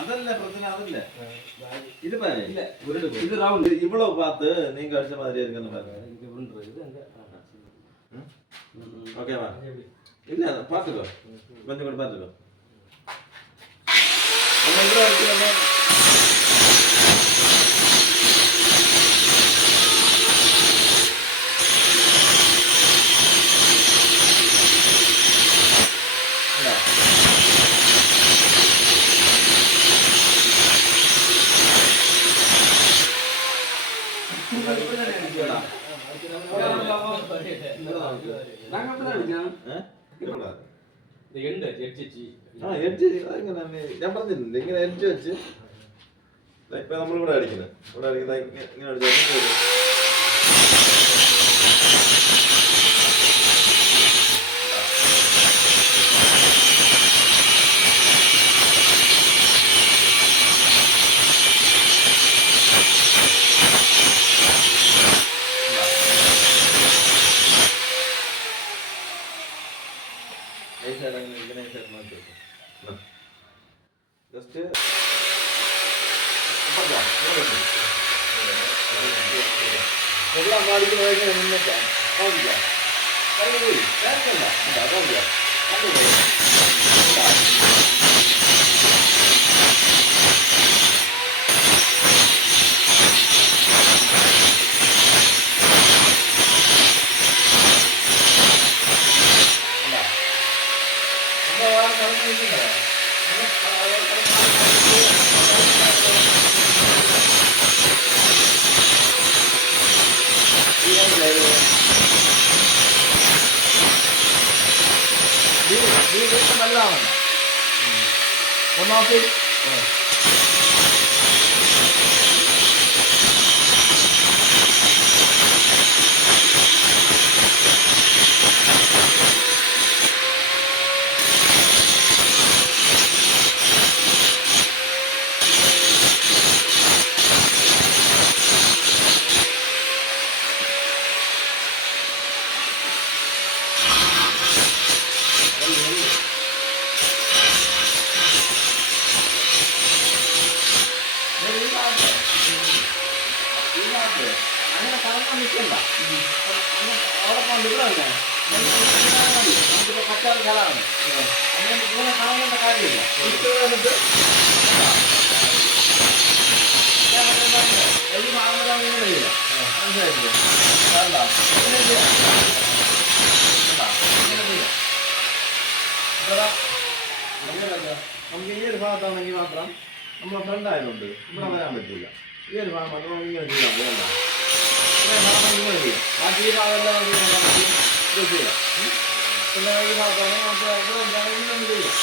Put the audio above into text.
அதல்ல பிரச்சனை அதல்ல இது பாரு இது ரவுண்ட் இவ்வளவு பார்த்து நீங்க அடிச்ச மாதிரி இருக்குன்னு பாருங்க ஓகேவா இல்ல பாத்துக்கோ கொஞ்சம் கூட பாத்துக்கோ நம்ம இவ்வளவு அடிக்கிறோமே ഞാൻ പറഞ്ഞില്ലേ ഇങ്ങനെ എഡ്ജ് വെച്ച് ഇപ്പൊ നമ്മളിവിടെ അടിക്കുന്നത് ഇവിടെ അടിക്കുന്ന ഇങ്ങനെ അടിച്ചാൽ ജസ്റ്റ് എല്ലാം മാടിക്കുന്നതൊക്കെ മുന്നേറ്റാ കാണില്ല പോയി കാണില്ല കാണില്ല നല്ലതാണ് ഒന്നാമത്തെ അങ്ങനെ കറങ്ങാൻ നിൽക്കണ്ട അവിടെ കൊണ്ട് ഇവിടെ അല്ലേ നമുക്കിപ്പോൾ പറ്റാത്ത സ്ഥലമാണ് അങ്ങനെ ഇങ്ങനെ കാണേണ്ട കാര്യമില്ല വന്നിട്ട് വലിയ മാറുന്നതാണ് ഇങ്ങനെ കഴിയില്ല മനസ്സിലായില്ലേ ഇങ്ങനെ ചെയ്യാം നമുക്ക് ഈ ഒരു ഭാഗത്താണെങ്കിൽ മാത്രം നമ്മളെ ഫ്രണ്ട് ആയതുകൊണ്ട് ഇവിടെ വരാൻ പറ്റില്ല ഈ ഒരു ഭാഗം മാത്രം ഇങ്ങനെ ചെയ്യാം വേണ്ട ഇങ്ങനെ ചെയ്യാം ബാക്കി ഈ ഭാഗമെല്ലാം നമുക്ക് ഇത് ചെയ്യാം പിന്നെ ഈ ഭാഗത്താണെങ്കിൽ നമുക്ക് ഇവിടെ എന്താണെങ്കിലും ചെയ്യാം